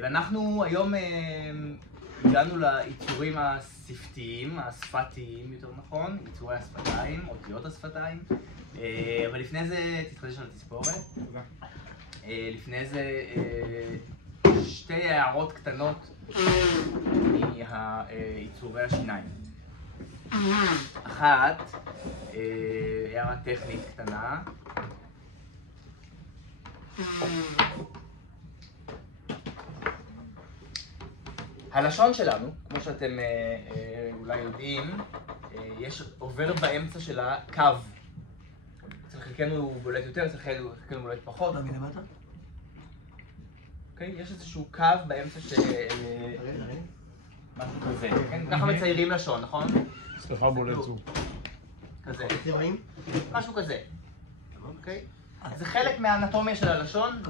ואנחנו היום הגענו ליצורים השפתיים, השפתיים יותר נכון, יצורי השפתיים, אותיות השפתיים. אבל לפני זה תתחדש על התספורת. לפני זה שתי הערות קטנות מיצורי השיניים. אחת, הערה טכנית קטנה. הלשון שלנו, כמו שאתם אולי יודעים, עובר באמצע שלה קו. אצל חלקנו הוא בולט יותר, אצל חלקנו הוא בולט פחות. לא מלמטה? אוקיי? יש איזשהו קו באמצע של משהו כזה. ככה מציירים לשון, נכון? סליחה בולט זו. כזה. משהו כזה. אוקיי? זה חלק מהאנטומיה של הלשון.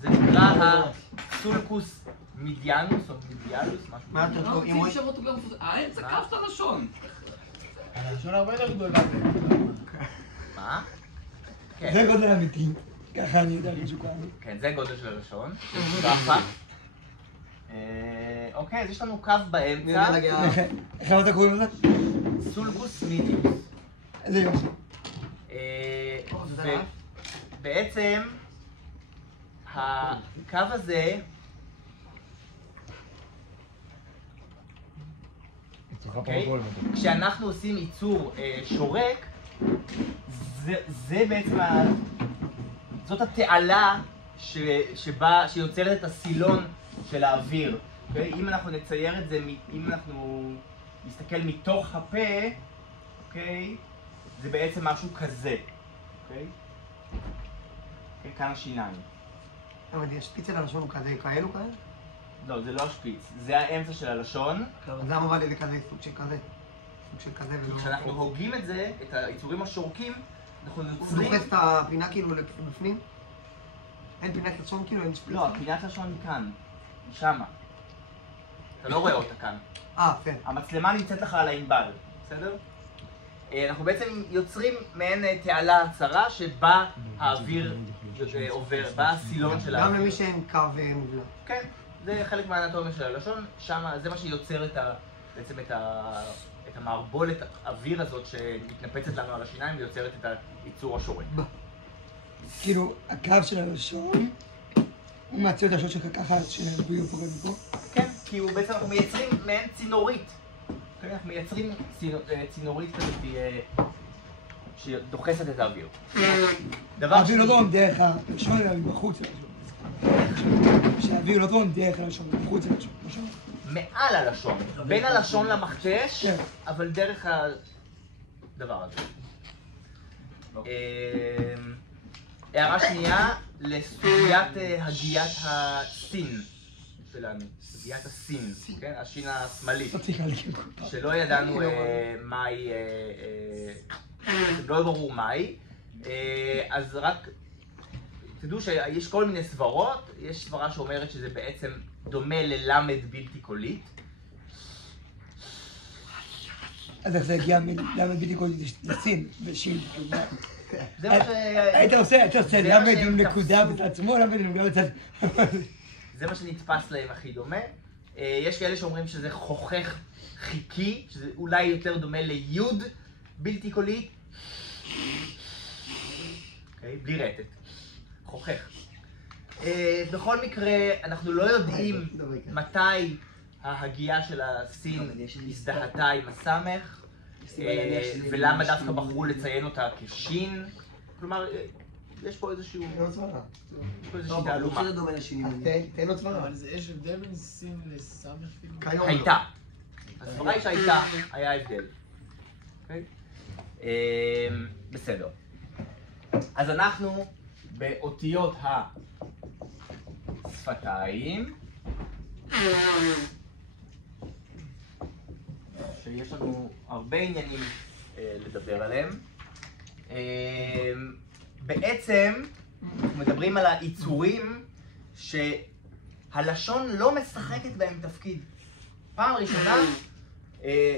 זה נקרא הסולקוס מידיאנוס או מידיאלוס, משהו. מה אתה טוב? אם רוצים לשבת גם... האמצע קו את הלשון. הלשון הרבה יותר גדולה. מה? זה גודל אמיתי. ככה אני יודע משהו. כן, זה גודל של הלשון. ככה. אוקיי, אז יש לנו קו באמצע. איך אתה קוראים לזה? סולקוס מידיוס. איזה יופי. ובעצם הקו הזה כשאנחנו עושים ייצור שורק, זה בעצם זאת התעלה שיוצרת את הסילון של האוויר. אם אנחנו נצייר את זה, אם אנחנו נסתכל מתוך הפה, זה בעצם משהו כזה. כאן השיניים. אבל השפיץ על הלשון הוא כזה, כאלו כאלה? לא, זה לא השפיץ, זה האמצע של הלשון. אז למה בא לי כזה, סוג של כזה? סוג של כזה ולא... כשאנחנו הוגים את זה, את היצורים השורקים, אנחנו הוא יוצרים... דוחס את הפינה כאילו בפנים? אין פינת לשון כאילו, אין שפיץ? לא, פינת לשון היא כאן, היא שמה. אתה לא רואה אותה כאן. כן. המצלמה נמצאת לך על הענבל, בסדר? אנחנו בעצם יוצרים מעין תעלה צרה שבה האוויר עובר, בה הסילון של האוויר. גם למי שאין קו מובלע. כן, זה חלק מהאנטומיה של הלשון, שמה, זה מה שיוצר בעצם את המערבולת האוויר הזאת שמתנפצת לנו על השיניים ויוצרת את הייצור השורק. כאילו, הקו של הלשון, הוא מעצב את הלשון שלך ככה שהאוויר פורם מפה? כן, כי בעצם אנחנו מייצרים מעין צינורית. אנחנו מייצרים צינורית כזאת שדוחסת את האוויר. האוויר לא זורם דרך הלשון אלא מבחוץ הלשון. שהאוויר לא זורם דרך הלשון, מבחוץ הלשון. מעל הלשון, בין הלשון למכתש, אבל דרך הדבר הזה. הערה שנייה לסוגיית הגיית הסין שלנו, סוגיית הסין, השין השמאלית, שלא ידענו מהי, לא ברור מהי, אז רק תדעו שיש כל מיני סברות, יש סברה שאומרת שזה בעצם דומה ללמד בלתי קולית. אז איך זה הגיע מלמד בלתי קולית לסין, ושין? זה מה ש... היית עושה למד עם נקודה בצד שמאל, למד עם נקודה בצד... זה מה שנתפס להם הכי דומה. יש כאלה שאומרים שזה חוכך חיקי, שזה אולי יותר דומה ליוד בלתי קולית. בלי רטט. חוכך. בכל מקרה, אנחנו לא יודעים מתי ההגייה של הסין הזדהתה עם הסמך, ולמה דווקא בחרו לציין אותה כשין. כלומר, יש פה איזושהי תעלומה. תן לו צברה. אבל יש הבדל בין סין לסמך? הייתה. הסברה היא שהייתה, היה הבדל. בסדר. אז אנחנו באותיות השפתיים, שיש לנו הרבה עניינים לדבר עליהם. בעצם אנחנו מדברים על היצורים שהלשון לא משחקת בהם תפקיד. פעם ראשונה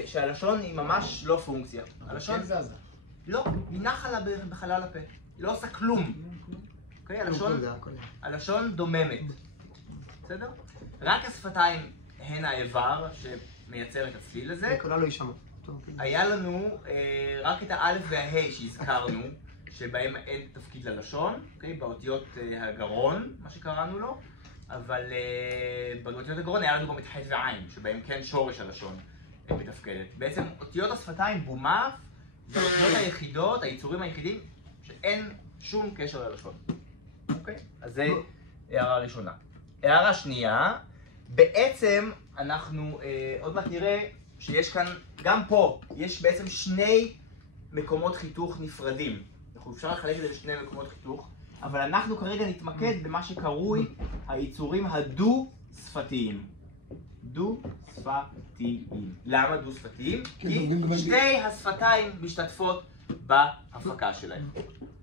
שהלשון היא ממש לא פונקציה. הלשון זזה. לא, היא נחה לה בחלל הפה. היא לא עושה כלום. הלשון דוממת. בסדר? רק השפתיים הן האיבר שמייצר את הצליל הזה. כולה לא יישמע. היה לנו רק את האלף וההי שהזכרנו, שבהם אין תפקיד ללשון, אוקיי? באותיות הגרון, מה שקראנו לו, אבל באותיות הגרון היה לנו גם את ח' ועין, שבהם כן שורש הלשון מתפקדת. בעצם אותיות השפתיים בומף, זה האותיות היחידות, היצורים היחידים, שאין שום קשר ללשון. אוקיי? אז זה הערה ראשונה. הערה שנייה, בעצם אנחנו עוד מעט נראה שיש כאן, גם פה, יש בעצם שני מקומות חיתוך נפרדים. אפשר לחלק את זה לשני מקומות חיתוך, אבל אנחנו כרגע נתמקד במה שקרוי היצורים הדו-שפתיים. דו-שפתיים. למה דו-שפתיים? כי שתי השפתיים משתתפות בהפקה שלהם.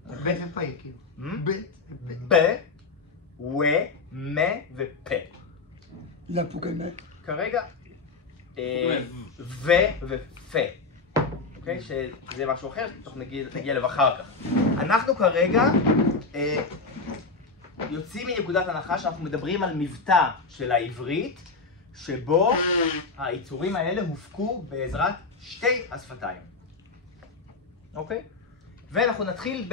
ב' ופה, כאילו. ב, ו, מ ופ. כרגע ו ופ. אוקיי? שזה משהו אחר, נגיע אליו אחר כך. אנחנו כרגע יוצאים מנקודת הנחה שאנחנו מדברים על מבטא של העברית, שבו היצורים האלה הופקו בעזרת שתי השפתיים. אוקיי? ואנחנו נתחיל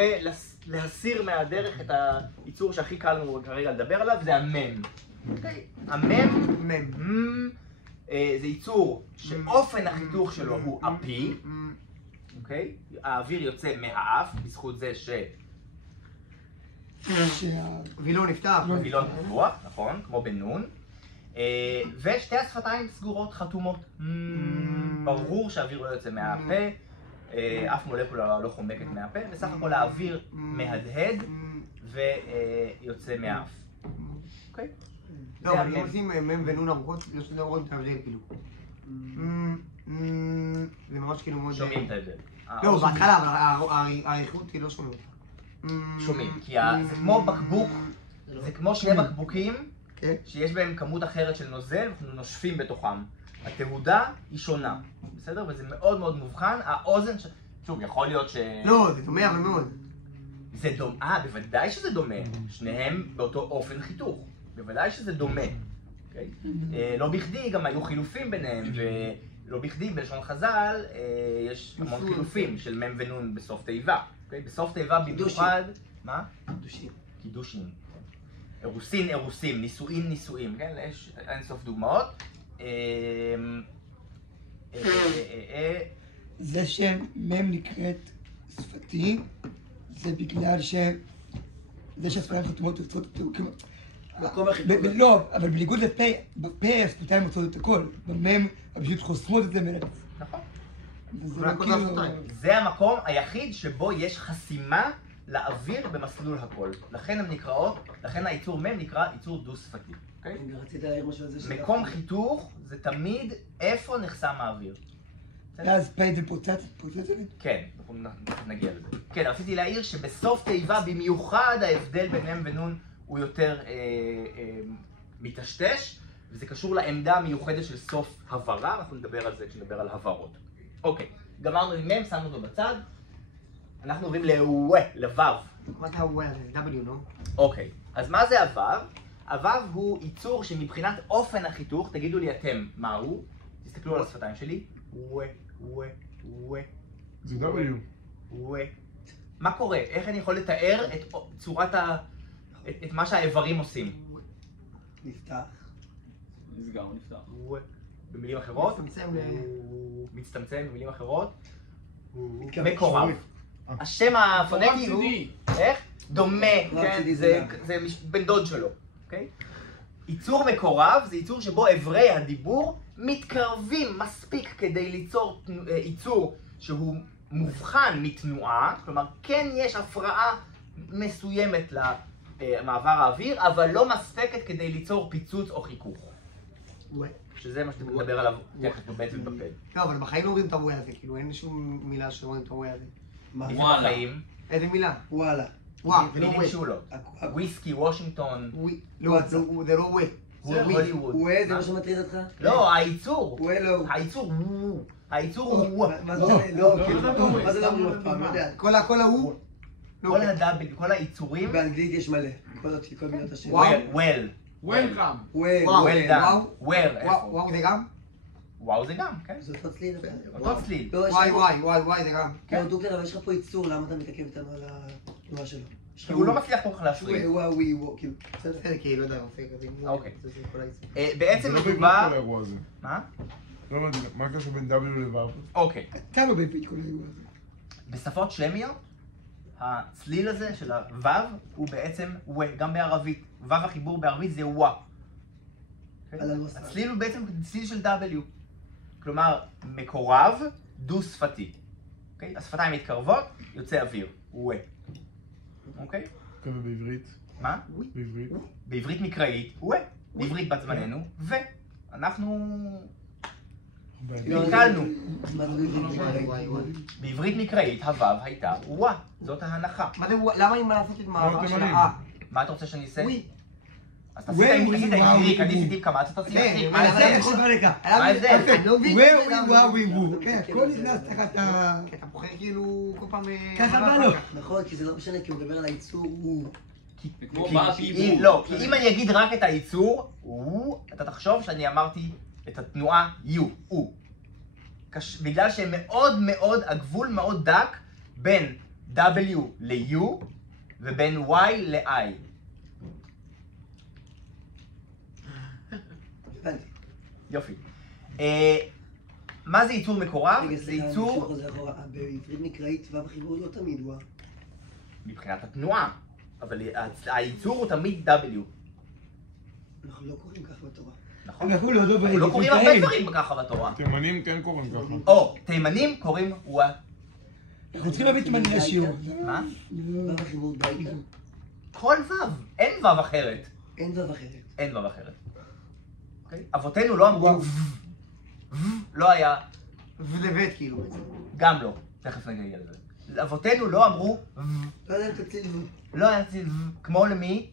להסיר מהדרך את היצור שהכי קל לנו כרגע לדבר עליו, זה המם. אוקיי? המם, זה יצור שאופן החיתוך שלו הוא אפי. אוקיי? האוויר יוצא מהאף, בזכות זה שהווילון נפתח. הווילון פתוח, נכון, כמו בנון. ושתי השפתיים סגורות, חתומות. ברור שהאוויר לא יוצא מהפה, אף מולקולה לא חומקת מהפה, וסך הכל האוויר מהדהד ויוצא מהאף. אוקיי? לא, אבל אם עושים מם ונון ארוכות, לא שזה ארוכות את ההבדל, כאילו. זה ממש כאילו מאוד... שומעים את ההבדל. לא, בהתחלה, אבל האיכות היא לא שומעים אותה. שומעים, כי זה כמו בקבוק, זה כמו שני בקבוקים שיש בהם כמות אחרת של נוזל, אנחנו נושפים בתוכם. התהודה היא שונה, בסדר? וזה מאוד מאוד מובחן. האוזן, שוב, יכול להיות ש... לא, זה דומה אבל מאוד. זה דומה, בוודאי שזה דומה. שניהם באותו אופן חיתוך. בוודאי שזה דומה. לא בכדי גם היו חילופים ביניהם, ולא בכדי בלשון חז"ל יש המון חילופים של מם ונון בסוף תיבה. בסוף תיבה במיוחד... מה? קידושים. קידושים. אירוסין, אירוסים, נישואין, נישואים, כן? יש אין סוף דוגמאות. זה שמם נקראת שפתי, זה בגלל זה שהשפתיים חתומות יוצאות את הכל. לא, אבל בניגוד לפה, בפה השפתיים יוצאות את הכל. במם פשוט חוסמות את זה מלך. נכון. זה המקום היחיד שבו יש חסימה לאוויר במסלול הכל. לכן הן נקראות, לכן היצור מם נקרא יצור דו-שפתי. רצית להעיר משהו על זה? מקום חיתוך זה תמיד איפה נחסם האוויר. ואז פה זה פוצץ את זה? כן, אנחנו נגיע לזה. כן, רציתי להעיר שבסוף תיבה במיוחד ההבדל בין מם ונון הוא יותר מטשטש, וזה קשור לעמדה המיוחדת של סוף הברה, אנחנו נדבר על זה כשנדבר על הברות. אוקיי, גמרנו עם מם, שמנו אותו בצד. אנחנו עוברים לוו. מה זה הוו הזה? W, לא? אוקיי, אז מה זה הוו? הוו הוא ייצור שמבחינת אופן החיתוך, תגידו לי אתם מה הוא, תסתכלו על השפתיים שלי. זה W. מה קורה? איך אני יכול לתאר את צורת את מה שהאיברים עושים? נפתח. נסגר, נפתח. במילים אחרות? מצטמצם במילים אחרות? מקורב. השם הפונטי הוא... איך? דומה, כן? זה בן דוד שלו, אוקיי? ייצור מקורב זה ייצור שבו איברי הדיבור מתקרבים מספיק כדי ליצור ייצור שהוא מובחן מתנועה, כלומר כן יש הפרעה מסוימת למעבר האוויר, אבל לא מספקת כדי ליצור פיצוץ או חיכוך. שזה מה שאתה מדבר עליו תכף בעצם בפה. לא, אבל בחיים לא אומרים את הווי הזה, כאילו אין שום מילה שאומרים את הווי הזה. וואלה. איזה מילה? וואלה. מילים שולות. וויסקי, וושינגטון. לא, זה לא ווי. הוליווד. וואי, זה מה שמטריד אותך? לא, הייצור. וואי לא. הייצור הוא. מה זה לא? מה זה לא פעם? כל ההוא? כל הייצורים. באנגלית יש מלא. כל מילות השם. well. וולקאם. וואו, well done. וואו. where, איפה? וואו זה גם? וואו זה גם, כן. זה אותו צליל. אותו צליל. לא, יש וואי לך- וואי זה גם. כן. לא, דוקלר, אבל יש לך פה ייצור, למה אתה מתעכב איתנו על התנועה שלו? יש לך כי הוא לא מצליח כל כך להפריד. וואו, כאילו, בסדר. בסדר, כי לא יודע, אופק, אז אם... אוקיי. זה כל העיסוק. בעצם זה לא בעברית מדובר... כל האירוע הזה. מה? לא הבנתי, מה הקשר בין W לו'? אוקיי. אתה לא בעברית כל האירוע הזה. בשפות שמיות, הצליל הזה של הוו הוא בעצם ו, גם בערבית. וו החיבור בערבית זה וואה. על הנוסח. הצליל הוא בעצם צליל של W. כלומר, מקורב, דו-שפתי. אוקיי? השפתיים מתקרבות, יוצא אוויר. ו. אוקיי? ובעברית? מה? בעברית? בעברית מקראית, ו. בעברית בת זמננו, ו. אנחנו קלקלנו. מה זה בעברית? וואי. בעברית מקראית, הוו הייתה וואה. זאת ההנחה. מה זה, למה אם לעשות את מעבר של ה... מה אתה רוצה שאני אעשה? וואי. אז תעשי את העברית, אני עשיתי כמה, אז תעשי עברית. מה מה ההבדל? זה? עכשיו בא לך. מה ההבדל? אני לא מבין. וואו, כן, הכל נכנס תחת ה... כי אתה בוחר כאילו כל פעם... ככה בא לו. נכון, כי זה לא משנה, כי הוא מדבר על הייצור, הוא... כמו בא חיבור. לא, כי אם אני אגיד רק את הייצור, אתה תחשוב שאני אמרתי את התנועה הוא. בגלל שמאוד מאוד, הגבול מאוד דק בין W ל-U ובין Y ל-I. הבנתי. יופי. מה זה ייצור מקורב? רגע, זה סליחה, אני ייצור שוב חוזר אחורה. בעברית מקראית ו' החיבור לא תמיד הוא. מבחינת התנועה, אבל הייצור הוא תמיד W. אנחנו לא קוראים כך בתורה. נכון? אנחנו לא אנחנו לא קוראים הרבה דברים ככה בתורה. תימנים כן קוראים ככה. או, תימנים קוראים וואה. אנחנו צריכים להביא תמני לשיעור. מה? ו' החיבור דאיקה. כל וו, אין וו אחרת. אין ו' אחרת. אין וו אחרת. אוקיי? אבותינו לא אמרו וואו. לא היה, וזה ב' כאילו בעצם. גם לא. תכף נגיע לזה. אבותינו לא אמרו לא יודע אם תציל לא היה צליל כמו למי?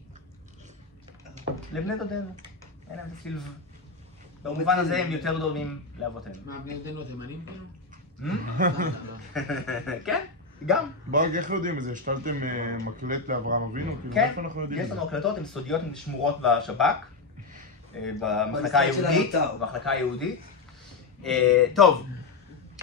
לבני דודינו. אין להם צליל במובן הזה הם יותר דומים לאבותינו. מה, בני דודינו תימנים כאילו? כן, גם. ברק, איך יודעים את זה? השתלתם מקלט לאברהם אבינו? כאילו, כן, איפה אנחנו יודעים יש את זה? לנו הקלטות, הן סודיות, הן שמורות בשב"כ, במחלקה במשרד של היהודית, האתר. במחלקה היהודית. טוב,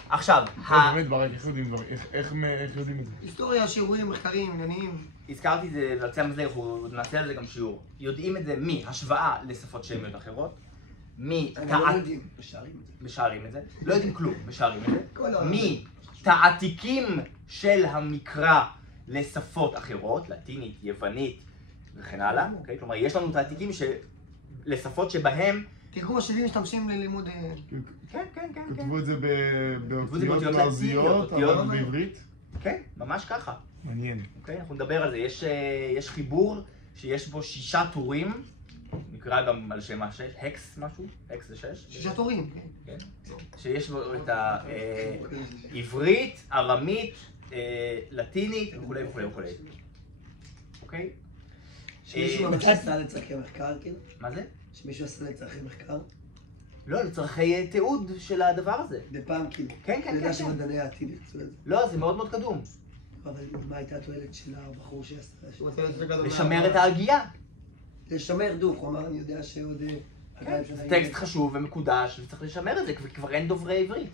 עכשיו, לא, באמת, ברק, איך יודעים דברים? איך יודעים את זה? היסטוריה, שיעורים, מחקרים, עניינים. הזכרתי את זה על קצה המזלג, אנחנו נעשה על זה גם שיעור. יודעים את זה מהשוואה לשפות שמיות אחרות, אנחנו לא יודעים, משערים את זה. משערים את זה, לא יודעים כלום, משערים את זה, כל העולם. מתעתיקים של המקרא לשפות אחרות, לטינית, יוונית וכן הלאה, אוקיי? כלומר, יש לנו תעתיקים לשפות שבהם... תרגום השבעים משתמשים ללימוד... כן, כן, כן, כן. כתבו את זה באותיות באותיות לועזיות, אותיות. אבל בעברית? כן, ממש ככה. מעניין. אוקיי, אנחנו נדבר על זה. יש חיבור שיש בו 6 טורים, נקרא גם על שם הקס משהו, הקס זה 6. 6 תורים, כן. כן. שיש בו את העברית, ארמית, לטינית וכולי וכולי וכולי. אוקיי? שמישהו ממש עשה לצרכי מחקר, כאילו? מה זה? שמישהו עשה לצרכי מחקר? לא, לצרכי תיעוד של הדבר הזה. בפעם, כאילו. כן, כן, אתה יודע כן. שמדעני העתיד יצאו לזה. לא, זה מאוד מאוד קדום. אבל מה הייתה התועלת של הבחור שעשה? שהוא רוצה להיות יותר גדול לשמר את ההגייה. לשמר דוך, הוא אמר, אני יודע שעוד... זה טקסט חשוב ומקודש, וצריך לשמר את זה, כי כבר אין דוברי עברית.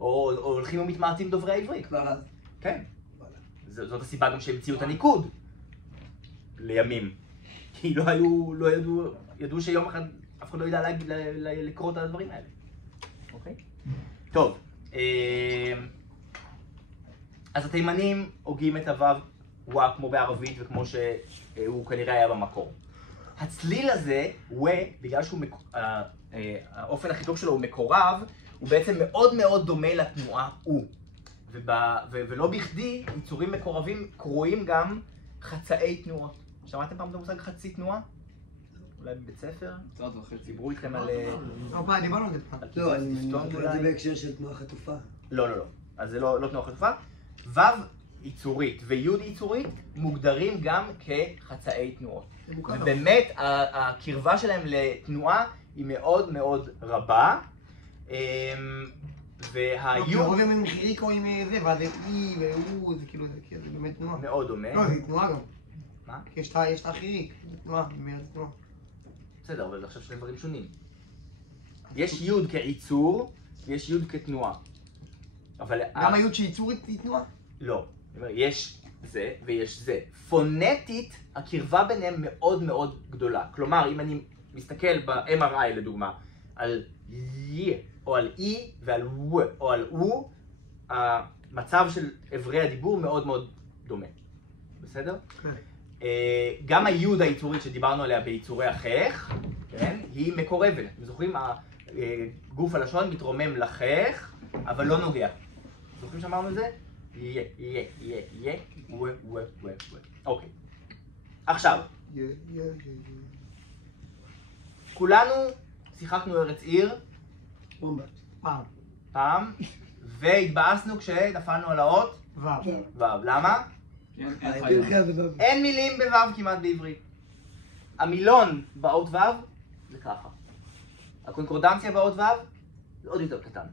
או הולכים ומתמעטים דוברי העברית. כבר אז. כן. וואלה. זאת הסיבה גם שהמציאו את הניקוד. לימים. כי ידעו שיום אחד אף אחד לא ידע לקרוא את הדברים האלה. אוקיי? טוב. אז התימנים הוגים את הוו וואה כמו בערבית וכמו שהוא כנראה היה במקור. הצליל הזה, בגלל האופן החיתוך שלו הוא מקורב, הוא בעצם מאוד מאוד דומה לתנועה הוא. ולא בכדי, יצורים מקורבים קרויים גם חצאי תנועה. שמעתם פעם את המושג חצי תנועה? אולי בבית ספר? קצת וחצי. דיברו איתכם על... דיברנו על זה פעם. לא, אני ספטון זוכר את אולי? זה בהקשר של תנועה חטופה. לא. אז זה לא תנועה חטופה. ו' ייצורית וי' ייצורית מוגדרים גם כחצאי תנועות. ובאמת הקרבה שלהם לתנועה היא מאוד מאוד רבה. והי' הרוב הם עם חיריק או עם זה, ואז זה אי והוא, זה כאילו, זה באמת תנועה. מאוד דומה. לא, זה תנועה גם. מה? כי יש את החיריק, זה תנועה, זה תנועה. בסדר, אבל עכשיו שני דברים שונים. יש יוד כעיצור, ויש יוד כתנועה. אבל... גם היוד שייצור היא תנועה? לא. יש זה ויש זה. פונטית, הקרבה ביניהם מאוד מאוד גדולה. כלומר, אם אני מסתכל ב-MRI לדוגמה, על י או על אי ועל ו או על או, המצב של אברי הדיבור מאוד מאוד דומה. בסדר? כן. גם היוד הייצורית שדיברנו עליה ביצורי החך, כן? היא מקורבת. אתם זוכרים? גוף הלשון מתרומם לחך, אבל לא נוגע. זוכרים שאמרנו את זה? יהיה, יהיה, יהיה, יהיה, ווה, ווה, ווה, ווה. אוקיי. עכשיו, כולנו שיחקנו ארץ עיר פעם, והתבאסנו כשנפלנו על האות ו'. למה? אין מילים בו' כמעט בעברית. המילון באות ו' זה ככה. הקונקורדנציה באות ו' זה עוד יותר קטן.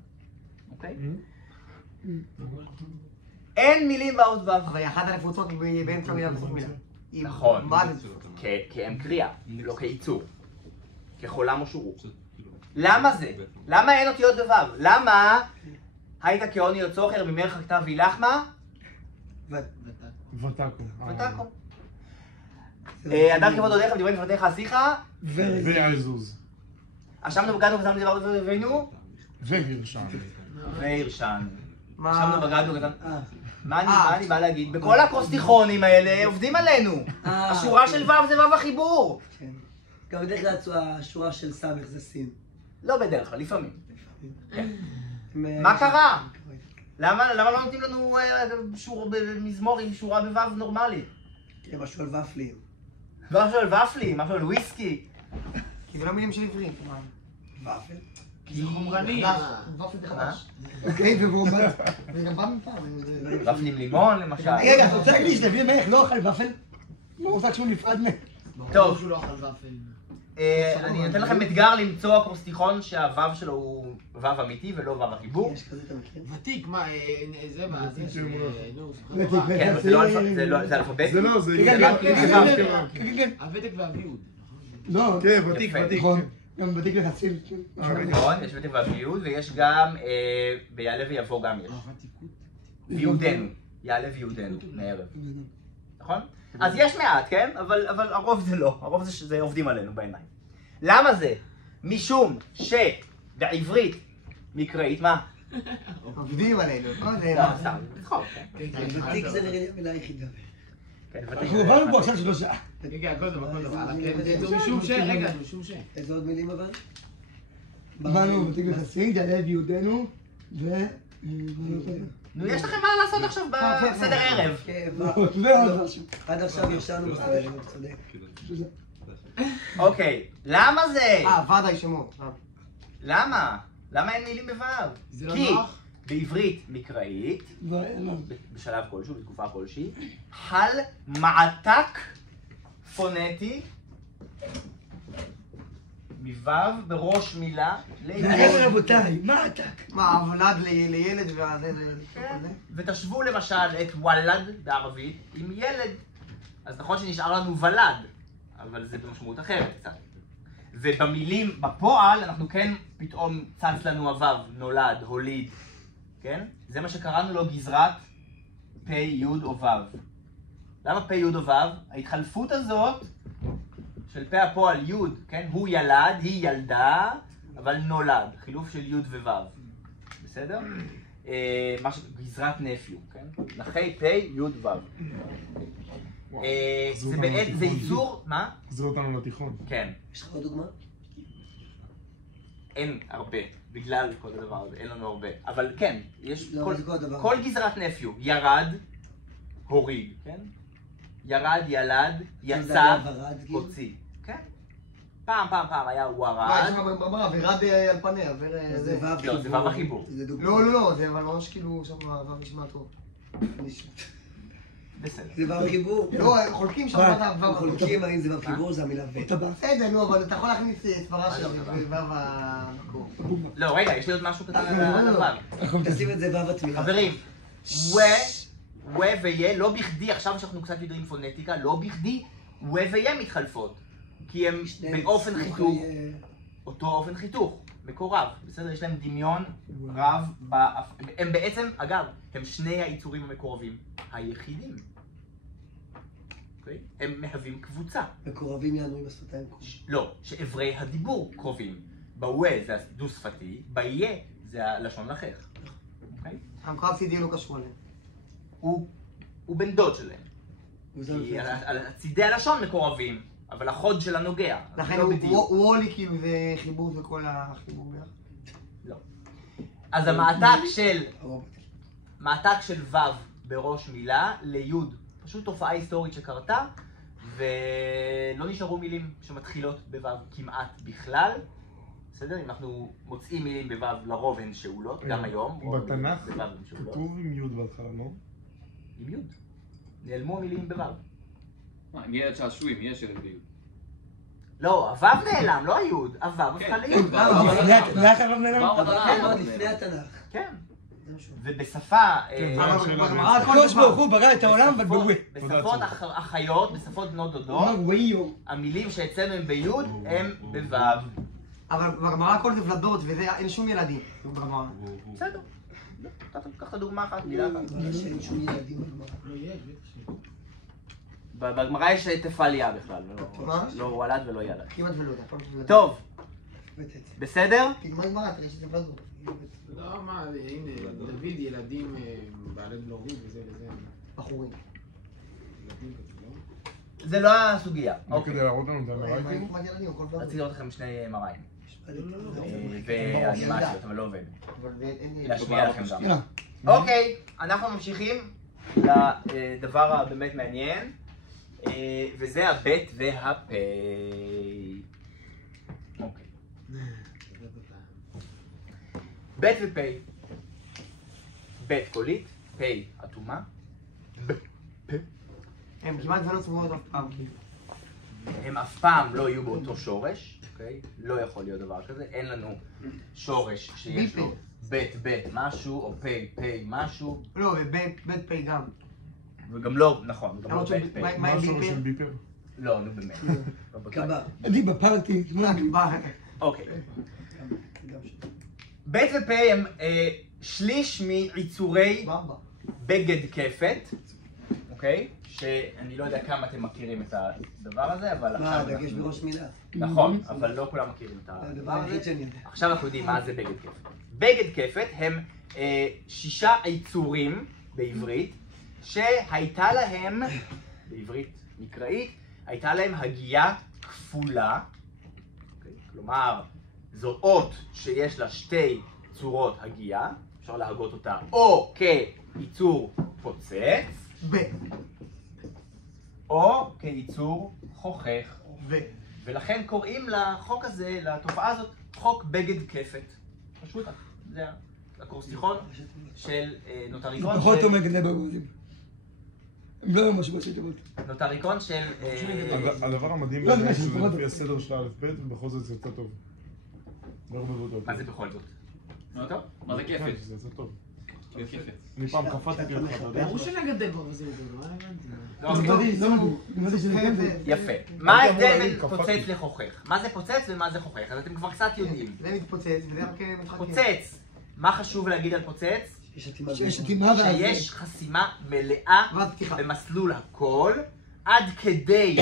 אוקיי? אין מילים באות ו'. אבל היא אחת הנפוצות באמצע מילה בסוף מילה. נכון. מה זה? כאם קריאה, לא כעיצור. כחולם או שורות. למה זה? למה אין אותיות בו'? למה היית כאוני או צוחר ממרח הכתב וילחמה? ותקו. ותקו. אדם כבוד הולך ודברי מפתח עשיך ויעזוז. אשמנו בגדנו וזמנו דבר דברינו והרשן. והרשן. אשמנו בגדנו וזמנו... מה אני בא להגיד? בכל הקרוסטיכונים האלה עובדים עלינו. השורה של ו' זה ו' החיבור. גם בדרך כלל השורה של סמך זה סין. לא בדרך כלל, לפעמים. מה קרה? למה לא נותנים לנו מזמור עם שורה בו' נורמלית? כי משהו על ופלים. משהו על ופלים, משהו על וויסקי. כי זה לא מילים של עברית. ופל? זה חומרני. ופל זה חדש. אוקיי, וברומט. זה גם בא מפעם. ופל עם לימון למשל. רגע, אתה רוצה להגיד לי שלוי מלך לא אכל ופל? הוא רוצה שהוא נפרד מהם. טוב. שהוא לא אכל ופל. אני נותן לכם אתגר למצוא אקרוסטיכון שהוו שלו הוא וו אמיתי ולא וו החיבור. יש כזה, אתה מכיר? ותיק, מה, זה מה, זה ש... כן, אבל זה אלפבית. זה לא, זה... הוותק והביוד. לא, כן, ותיק, יפה. ותיק. נכון. גם ותיק לחציל. נכון, יש ותק והביוד, ויש גם ביעלה ויבוא גם יש. ויודנו, יעלה ויודנו מערב. נכון? אז יש מעט, כן? אבל הרוב זה לא. הרוב זה עובדים עלינו בעיניים. למה זה? משום שבעברית מקראית, מה? עובדים עלינו. לא, סתם, לצחוק, כן? ותיק זה נראה לי המילה היחידה. כן, אנחנו עברנו פה עכשיו 3 שעה. רגע, הכל טוב, הכל טוב. זה משום ש... רגע, זה משום ש... איזה עוד מילים אבל? אמרנו ותיק לחציל, יעלה ויודנו, נו, יש לכם מה לעשות עכשיו בסדר ערב. כן, ועוד משהו. עד עכשיו ישנו בסדר, אתה צודק. אוקיי, למה זה? ודאי שמות. למה? למה אין מילים בו'? זה לא כי נוח? בעברית מקראית, לא. בשלב כלשהו, בתקופה כלשהי, חל מעתק פונטי מו' בראש מילה רגע רבותיי, מה עתק? מה, הוולד לילד והזה זה... ותשוו למשל את וולד בערבית עם ילד. אז נכון שנשאר לנו ולד, אבל זה במשמעות אחרת קצת. ובמילים, בפועל, אנחנו כן פתאום צץ לנו הוו, נולד, הוליד, כן? זה מה שקראנו לו גזרת פ' י' או ו'. למה פ' י' או ו'? ההתחלפות הזאת של פ' הפועל י', כן? הוא ילד, היא ילדה, אבל נולד, חילוף של י' וו'. בסדר? גזרת נפיו, כן? נחי פ' י' ו'. זה בעצם, זה ייצור, מה? זה אותנו לתיכון. כן. יש לך עוד דוגמה? אין הרבה, בגלל כל הדבר הזה, אין לנו הרבה. אבל כן, יש לא, זה כל הדבר. כל גזרת נפיו, ירד, הוריד, כן? ירד, ילד, יצא, הוציא. כן? פעם היה ורד. יש לך במה, ורד על פניה, זה ו' לא, זה ו' החיבור. לא, זה אבל ממש כאילו שם ו' נשמע טוב. בסדר. זה ו' חיבור. לא, חולקים שם ו' חולקים האם זה ו' חיבור, זה המילה ו'. בסדר, נו, אבל אתה יכול להכניס סברה של ו' המקור. לא, רגע, יש לי עוד משהו קטן על הו'. תשים את זה ו' התמיכה. חברים, ו ויה, לא בכדי, עכשיו שאנחנו קצת יודעים פונטיקה, לא בכדי ו ויה מתחלפות. כי הם באופן חיתוך, אותו אופן חיתוך, מקורב, בסדר? יש להם דמיון רב, הם בעצם, אגב, הם שני היצורים המקורבים היחידים. הם מהווים קבוצה. מקורבים יענו עם השפתיים קרובים. לא, שאיברי הדיבור קרובים. בווה זה הדו-שפתי, ביה זה הלשון לחך. המקרב צידי לא קשור אליהם. הוא בן דוד שלהם. כי צידי הלשון מקורבים, אבל החוד של הנוגע. לכן הוא הולי כאילו זה חיבור וכל החיבור ביחד. לא. אז המעתק של ו' בראש מילה לי' פשוט תופעה היסטורית שקרתה, ולא נשארו מילים שמתחילות בו' כמעט בכלל. בסדר? אם אנחנו מוצאים מילים בו' לרוב הן שאולות, גם היום. בתנ"ך כתוב עם י' בהתחלה, לא? עם י'. נעלמו המילים בו'. עם ילד שעשועים, יש ילד בי'. לא, הו' נעלם, לא הי', הו' הפכה לי'. לפני התנ"ך. כן. ובשפה... הקדוש ברוך הוא ברא את העולם אבל בו'. בשפות אחיות, בשפות בנות דודות, המילים שאצלנו הם בי' הם בו'. אבל בגמרא הכל זה ולדות וזה, אין שום ילדים בגמרא. בסדר. קח את הדוגמה אחת, מילה אחת. אין שום ילדים בגמרא. בגמרא יש תפליה בכלל, לא וולד ולא ילד. כמעט ולא, הכל ולדות. טוב, בסדר? תגמר גמרא, תראה שזה ולדות. לא, מה, הנה, דוד ילדים בעלי בלורים וזה וזה. בחורים. זה לא הסוגיה. לא כדי להראות לנו את המראים? רציתי לראות לכם שני מראים. ואנימציות, אבל לא עובד. להשמיע לכם גם. אוקיי, אנחנו ממשיכים לדבר הבאמת מעניין, וזה הבית והפה. אוקיי. בית ופה. בית קולית, פה אטומה, הם כמעט ולא צמודות אף פעם, כאילו. הם אף פעם לא יהיו באותו שורש, אוקיי? לא יכול להיות דבר כזה. אין לנו שורש שיש לו בית משהו, או פה משהו. לא, ובית פה גם. וגם לא, נכון, גם לא בית פה. מה השורש של ביפר? לא, נו באמת. אני בפארטי. אוקיי. בית ופה הם שליש מעיצורי בגד כפת, אוקיי? שאני לא יודע כמה אתם מכירים את הדבר הזה, אבל עכשיו אנחנו... דגש בראש מילה. נכון, אבל לא כולם מכירים את הדבר הזה. עכשיו אנחנו יודעים מה זה בגד כפת. בגד כפת הם 6 עיצורים בעברית, שהייתה להם, בעברית מקראית, הייתה להם הגייה כפולה. כלומר, זו אות שיש לה 2 צורות הגייה, אפשר להגות אותה או כיצור פוצץ, או כיצור חוכך. ולכן קוראים לחוק הזה, לתופעה הזאת, חוק בגד כפת. פשוט, זה הקורסטיכון של נוטריקון. פחות או מגלה בגודים. הם לא היו משהו בשביל נוטריקון של... הדבר המדהים זה שזה לפי הסדר של א' ב' ובכל זאת זה יותר טוב. מה זה בכל זאת? מה זה כפת? זה יותר טוב. כפת. אני פעם קפצתי לך, אתה יודע? ברור שנגדל בו וזה לא הבנתי. יפה. מה ההבדל בין פוצץ לחוכך? מה זה פוצץ ומה זה חוכך? אז אתם כבר קצת יודעים. זה מתפוצץ וזה רק מתחכה. פוצץ. מה חשוב להגיד על פוצץ? שיש חסימה מלאה במסלול הכל, עד כדי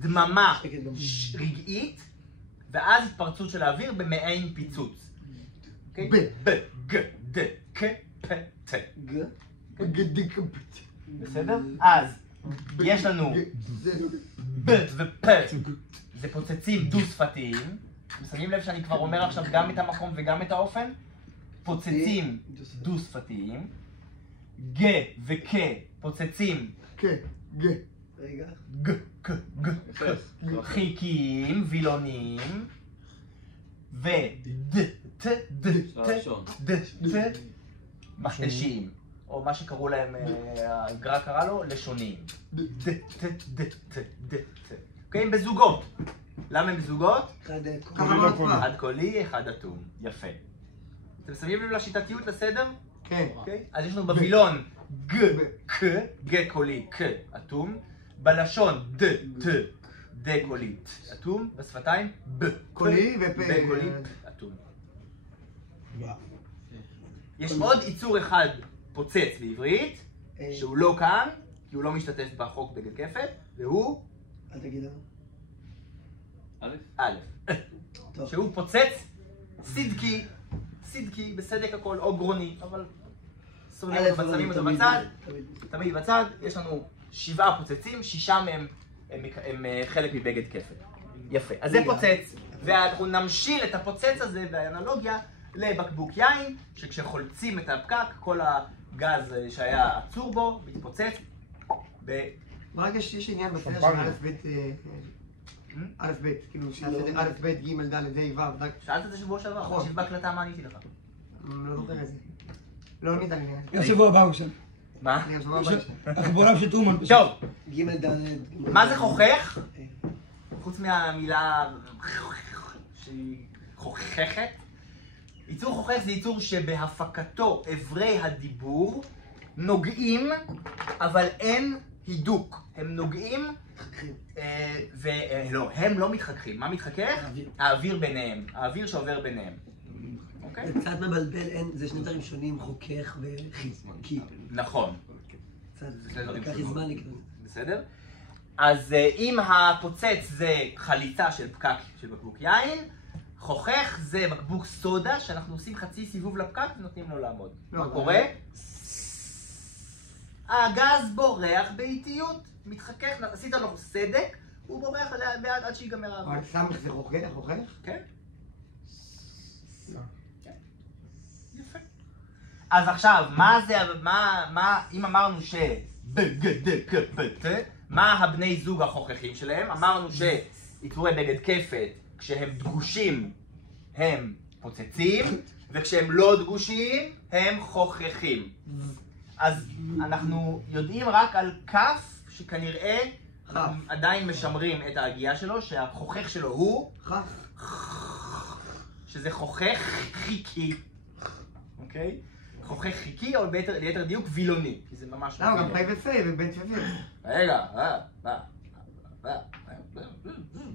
דממה רגעית, ואז התפרצות של האוויר במעין פיצוץ. בסדר? אז יש לנו ב ופ, זה פוצצים דו-שפתיים. אתם שמים לב שאני כבר אומר עכשיו גם את המקום וגם את האופן? פוצצים דו-שפתיים. ג וכ, פוצצים חיקיים, וילוניים. ו ד, ט, ד, ט, ד, ט, מכתשיים. או מה שקראו להם, הגר"א קרא לו, לשוניים. ד, ט, ד, ט, ד, ט. אוקיי, הם בזוגות. למה הם בזוגות? אחד קולי, אחד אטום. יפה. אתם שמים לב לשיטתיות לסדר? כן. אז יש לנו בווילון ג, ק, ג קולי, ק, אטום. בלשון ד, ט, דקולית, אטום, בשפתיים, קולי ופה. בקולית, אטום. יש עוד ייצור אחד פוצץ בעברית, שהוא לא כאן, כי הוא לא משתתף בחוק בגד כפת, והוא אל תגיד לנו. א', טוב. שהוא פוצץ סדקי, בסדק הכל, או גרוני, אבל שמים אותו בצד, תמיד בצד, יש לנו 7 פוצצים, 6 מהם הם חלק מבגד כפת. יפה, אז זה פוצץ, ואנחנו נמשיל את הפוצץ הזה באנלוגיה לבקבוק יין, שכשחולצים את הפקק, כל הגז שהיה עצור בו, מתפוצץ רק יש עניין בסדר של א' ב', כאילו א' ב' ג' ד' ה' ו'. שאלת את זה שבוע שעבר, תקשיב בהקלטה מה עניתי לך. לא זוכר את זה. לא ענית לי. השבוע הבא הוא שם. מה? החיבוריו של טרומן. טוב, ג' ד' מה זה חוכך? חוץ מהמילה שהיא חוככת. ייצור חוכך זה ייצור שבהפקתו אברי הדיבור נוגעים, אבל אין הידוק. הם נוגעים, ולא, הם לא מתחככים. מה מתחכך? האוויר ביניהם. האוויר שעובר ביניהם. אוקיי? זה קצת מבלבל, זה שני דברים שונים, חוכך וחיזקי. נכון. קצת, לקח לי זמן לקרוא. בסדר? אז אם הפוצץ זה חליצה של פקק של בקבוק יין, חוכך זה בקבוק סודה שאנחנו עושים חצי סיבוב לפקק ונותנים לו לעמוד. מה קורה? הגז בורח באיטיות, מתחכך, עשית לו סדק, הוא בורח עד שיגמר האוויר. אבל סמך זה חוכך? כן. יפה. אז עכשיו, מה זה, אם אמרנו מה הבני זוג החוככים שלהם? אמרנו שיצורי בגד כפת, כשהם דגושים, הם פוצצים, וכשהם לא דגושים, הם חוככים. אז אנחנו יודעים רק על כף שכנראה עדיין משמרים את ההגייה שלו, שהחוכך שלו הוא שזה חוכך חיכי. אוקיי? חוכך חיכי, או ליתר דיוק וילוני. כי זה ממש... למה? גם פי ופה ובן ופה. רגע,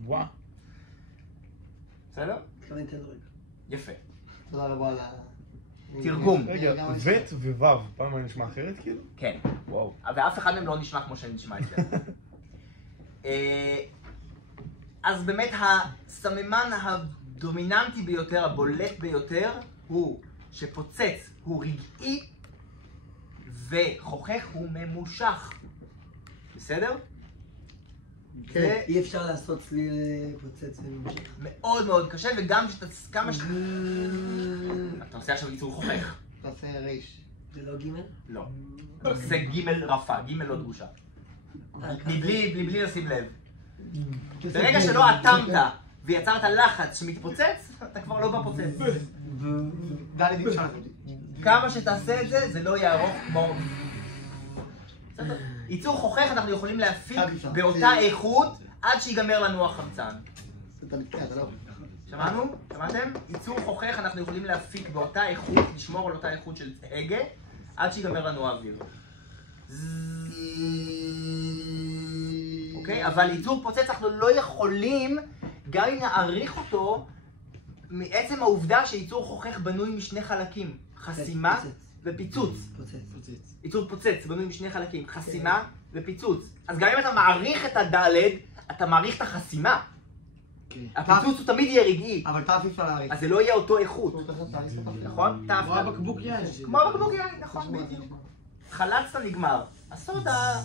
וואו. בסדר? התכוונתי לו רגע. יפה. תודה רבה על ה... תרגום. רגע, ב' וו', פעם היה נשמע אחרת כאילו? כן. וואו. ואף אחד מהם לא נשמע כמו שנשמע אצלנו. אז באמת הסממן הדומיננטי ביותר, הבולט ביותר, הוא שפוצץ הוא רגעי וחוכך הוא ממושך. בסדר? כן, אי אפשר לעשות צליל פוצץ וממושך. מאוד מאוד קשה, וגם כמה אתה עושה עכשיו ייצור חוכך. אתה עושה ריש. זה לא ג'? לא. אתה עושה ג' רפה, ג' לא דרושה. מבלי לשים לב. ברגע שלא אטמת ויצרת לחץ שמתפוצץ, אתה כבר לא בפוצץ. ד' אי אפשר. כמה שתעשה את זה, זה לא יערוך כמו... ייצור חוכך אנחנו יכולים להפיק באותה איכות עד שיגמר לנו החמצן. שמענו? שמעתם? ייצור חוכך אנחנו יכולים להפיק באותה איכות, לשמור על אותה איכות של הגה, עד שיגמר לנו האוויר. אוקיי? אבל ייצור פוצץ אנחנו לא יכולים, גם אם נעריך אותו, מעצם העובדה שייצור חוכך בנוי משני חלקים, חסימה ופיצוץ. ייצור פוצץ בנוי משני חלקים, חסימה ופיצוץ. אז גם אם אתה מעריך את הדלת, אתה מעריך את החסימה. הפיצוץ הוא תמיד יהיה רגעי. אבל תף אי אפשר להעריך. אז זה לא יהיה אותו איכות. נכון? כמו הבקבוק יין. כמו הבקבוק יין, נכון, בדיוק. חלצת נגמר, הסודה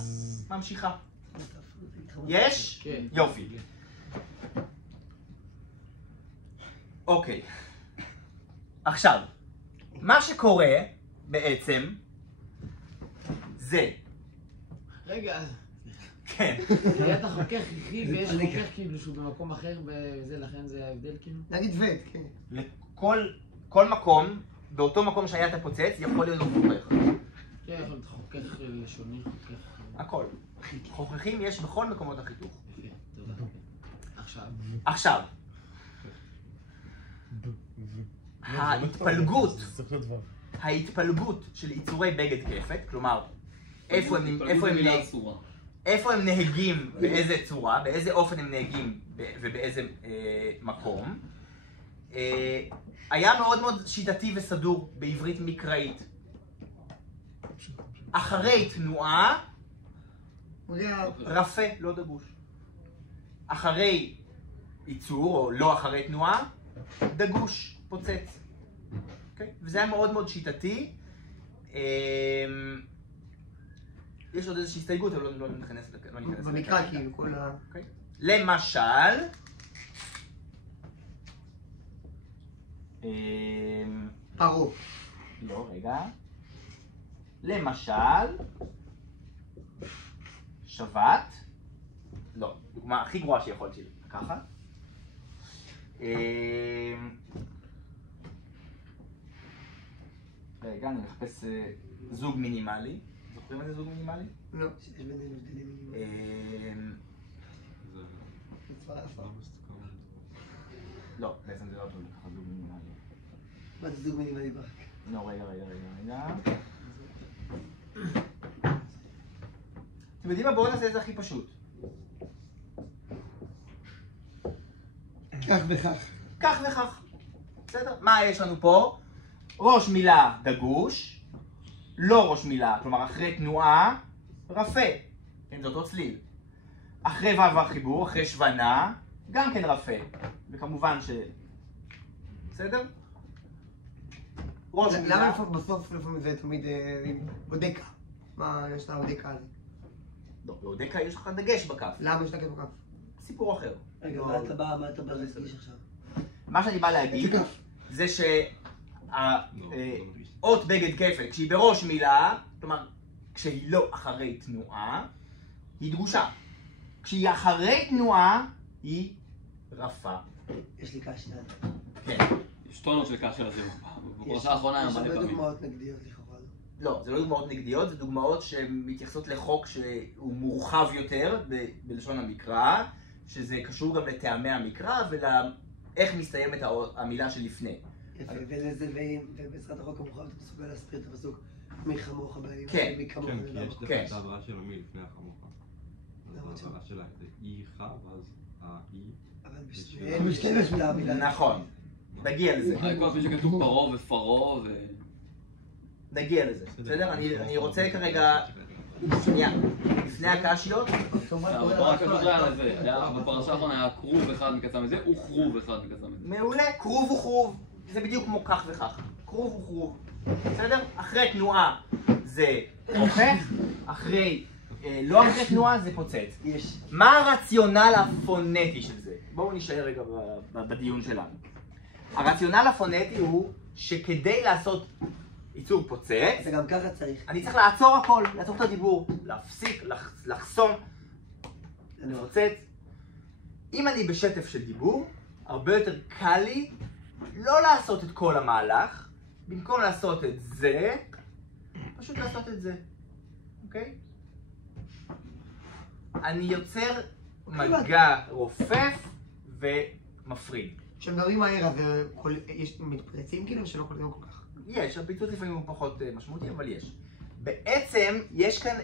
ממשיכה. יש? כן. יופי. אוקיי. עכשיו, מה שקורה בעצם זה... רגע, כן. היה אתה חוכך חיכי ויש חוכך כאילו שהוא במקום אחר וזה, לכן זה ההבדל כאילו? נגיד וט, כן. לכל מקום, באותו מקום שהיה אתה פוצץ, יכול להיות חוכך. כן, יכול להיות חוכך לשוני, חוכך... הכל. חוככים יש בכל מקומות החיתוך. יפה, תודה. עכשיו. ההתפלגות של יצורי בגד כפת, כלומר, איפה איפה הם נהגים, באיזה צורה, באיזה אופן הם נהגים ובאיזה מקום. היה מאוד מאוד שיטתי וסדור בעברית מקראית. אחרי תנועה, רפה, לא דגוש. אחרי ייצור, או לא אחרי תנועה, דגוש, פוצץ. וזה היה מאוד מאוד שיטתי. יש עוד איזושהי הסתייגות, אבל לא ניכנס לכאן. במקרא כאילו, כל ה... למשל, פרעה. לא, רגע. למשל, שבת. לא, דוגמה הכי גרועה שיכולתי לקחת. רגע, אני מחפש זוג מינימלי. זוכרים מה זה זוג מינימלי? לא, שיש בינינו הבדלים מינימליים. לא, בעצם זה לא טוב לקחת זוג מינימלי. מה זה זוג מינימלי ברק? לא, רגע. אתם יודעים מה? בואו נעשה את זה הכי פשוט. כך וכך. כך וכך. בסדר? מה יש לנו פה? ראש מילה דגוש, לא ראש מילה, כלומר אחרי תנועה, רפה. כן, זה אותו צליל. אחרי ו' והחיבור, אחרי שוונה, גם כן רפה. וכמובן ש... בסדר? ראש מילה... למה בסוף לפעמים זה תמיד אודקה? מה יש לה אודקה הזה? לא, באודקה יש לך דגש בכף. למה יש דגש בכף? סיפור אחר. רגע, מה אתה בא להדגיש עכשיו? מה שאני בא להגיד זה שהאות בגד כפל, כשהיא בראש מילה, כלומר, כשהיא לא אחרי תנועה, היא דגושה. כשהיא אחרי תנועה, היא רפה. יש לי קש נד. כן. יש טונות של קש של הזה בפרשה האחרונה יש מלא הרבה פעמים. דוגמאות נגדיות לכאורה. לא, זה לא דוגמאות נגדיות, זה דוגמאות שמתייחסות לחוק שהוא מורחב יותר בלשון המקרא, שזה קשור גם לטעמי המקרא ולאיך מסתיימת המילה שלפני. יפה, ולזה ובעזרת החוק המורחב אתה מסוגל להסביר את הפסוק מי חמוך בימים. כן. כן, כי יש דווקא את ההבראה שלו מי לפני החמוך. אז ההבראה שלה זה אי חם, ואז האי... אבל בשביל המילה. נכון, נגיע לזה. כל פעם שכתוב פרעה ופרעה נגיע לזה, בסדר? אני רוצה כרגע, שנייה, לפני הקשיות, בפרשה האחרונה היה כרוב אחד מקצה מזה, וכרוב אחד מקצה מזה. מעולה, כרוב וכרוב, זה בדיוק כמו כך וכך, כרוב וכרוב, בסדר? אחרי תנועה זה הופך, אחרי, לא אחרי תנועה זה פוצץ. מה הרציונל הפונטי של זה? בואו נשאר רגע בדיון שלנו. הרציונל הפונטי הוא שכדי לעשות ייצור פוצץ, זה גם ככה צריך. אני צריך לעצור הכל, לעצור את הדיבור, להפסיק, לחסום, לפוצץ. אם אני בשטף של דיבור, הרבה יותר קל לי לא לעשות את כל המהלך, במקום לעשות את זה, פשוט לעשות את זה, אוקיי? אני יוצר מגע רופף ומפריד. כשמדברים מהר אז יש מתפרצים כאילו שלא קולטים כל כך? יש, הפיצוץ לפעמים הוא פחות משמעותי, אבל יש. בעצם יש כאן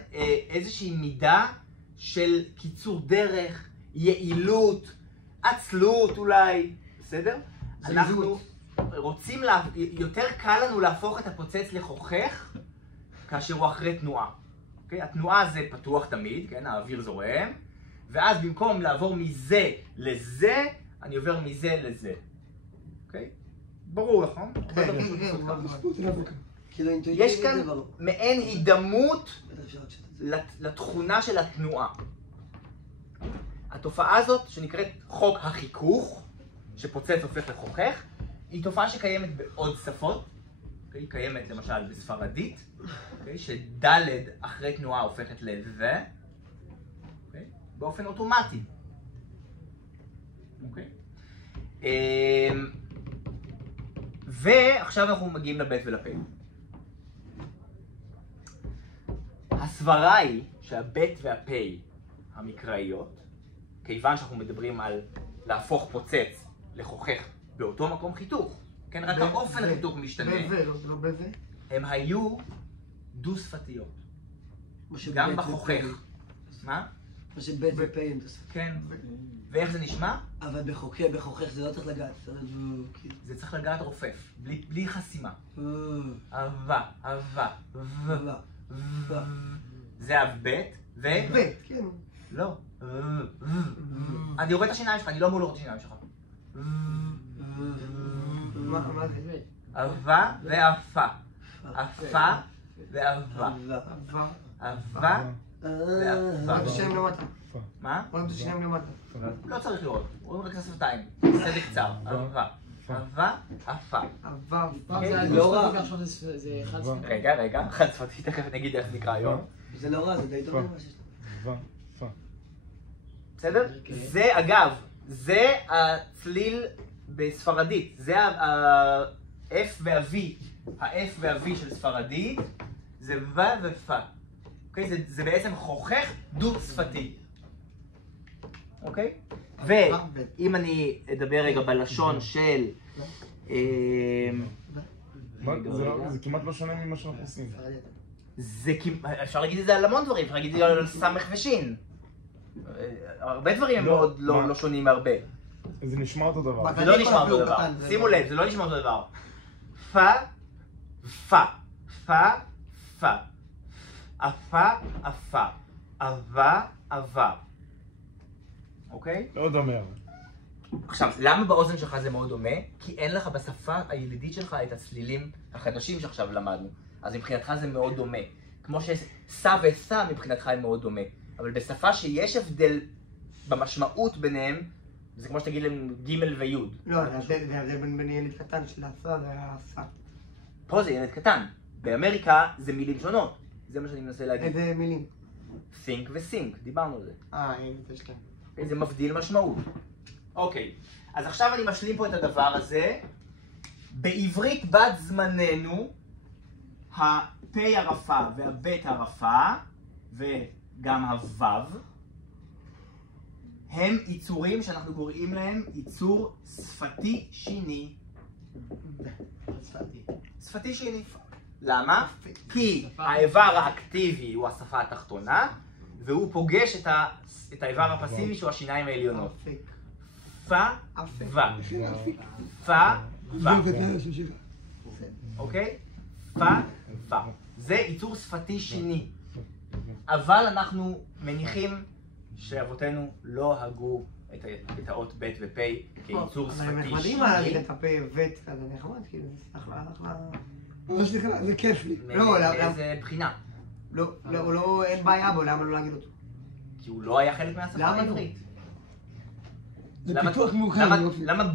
איזושהי מידה של קיצור דרך, יעילות, עצלות אולי, בסדר? אנחנו רוצים, יותר קל לנו להפוך את הפוצץ לחוכך כאשר הוא אחרי תנועה. Okay? התנועה זה פתוח תמיד, כן? האוויר זורם, ואז במקום לעבור מזה לזה, אני עובר מזה לזה. אוקיי? ברור, נכון? יש כאן מעין הידמות לתכונה של התנועה. התופעה הזאת, שנקראת חוק החיכוך, שפוצץ הופך לחוכך, היא תופעה שקיימת בעוד שפות. היא קיימת למשל בספרדית, שדלת אחרי תנועה הופכת לזה, באופן אוטומטי. ועכשיו אנחנו מגיעים לבית ולפה. הסברה היא שהבית והפה המקראיות, כיוון שאנחנו מדברים על להפוך פוצץ לחוכך באותו מקום חיתוך, כן, רק האופן החיתוך משתנה. לא בזה? הם היו דו-שפתיות. גם בחוכך מה? מה שבית ופה עם תוספת. כן. ואיך זה נשמע? אבל בחוכך זה לא צריך לגעת. זה צריך לגעת רופף, בלי חסימה. אהבה, אהבה, זה אב בית, ו... בית, כן. לא. אני רואה את השיניים שלך, אני לא אמור לראות את השיניים שלך. מה זה? אהבה ואפה. אפה ואהבה. אהבה. אהבה ואהבה. את השיניים למטה. מה? רואים את השיניים למטה. לא צריך לראות, רואים רק את השפתיים. סדק קצר. אהבה. אהבה, אפה. אהבה. לא רע. זה חד ספרתי. רגע, חד ספרתי, תכף נגיד איך נקרא היום. זה לא רע, זה די טוב מה שיש לך. בסדר? זה אגב, זה הצליל בספרדית, זה ה-F וה-V, ה-F וה-V של ספרדית, זה ו ופ. אוקיי? זה בעצם חוכך דו שפתי. אוקיי? ואם אני אדבר רגע בלשון של... זה כמעט לא שונה ממה שאנחנו עושים. אפשר להגיד את זה על המון דברים, אפשר להגיד את זה על סמך ושין. הרבה דברים הם מאוד לא שונים מהרבה. זה נשמע אותו דבר. זה לא נשמע אותו דבר. שימו לב, זה לא נשמע אותו דבר. פה, פה, פה, פה. אפה, אפה. אבה, אבה. אוקיי? לא דומה. עכשיו, למה באוזן שלך זה מאוד דומה? כי אין לך בשפה הילידית שלך את הצלילים החדשים שעכשיו למדנו. אז מבחינתך זה מאוד דומה. כמו שסה וסה מבחינתך הם מאוד דומה. אבל בשפה שיש הבדל במשמעות ביניהם, זה כמו שתגיד להם ג' וי'. לא, זה הבדל בין ילד קטן של הסה והסה. פה זה ילד קטן. באמריקה זה מילים שונות. זה מה שאני מנסה להגיד. איזה מילים? think ו-think, דיברנו על זה. אין, יש להם. זה מבדיל משמעות. אוקיי, אז עכשיו אני משלים פה את הדבר הזה. בעברית בת זמננו, הפ' הרפה והב' הרפה, וגם הוו, הם יצורים שאנחנו קוראים להם יצור שפתי שיני. שפתי שיני. למה? כי האיבר האקטיבי הוא השפה התחתונה, והוא פוגש את האיבר הפסיבי שהוא השיניים העליונות. פה, ו. פה, ו. אוקיי? פה, ו. זה יצור שפתי שיני. אבל אנחנו מניחים שאבותינו לא הגו את האות ב' ופ' כיצור שפתי שיני. אבל נחמדים להגיד את הפה ואת כזה נחמד, כאילו, זה אחלה. ממש זה כיף לי. מאיזה בחינה? לא, אין בעיה בו, למה לא להגיד אותו? כי הוא לא היה חלק מהשפה העברית. זה פיתוח מאוחר. למה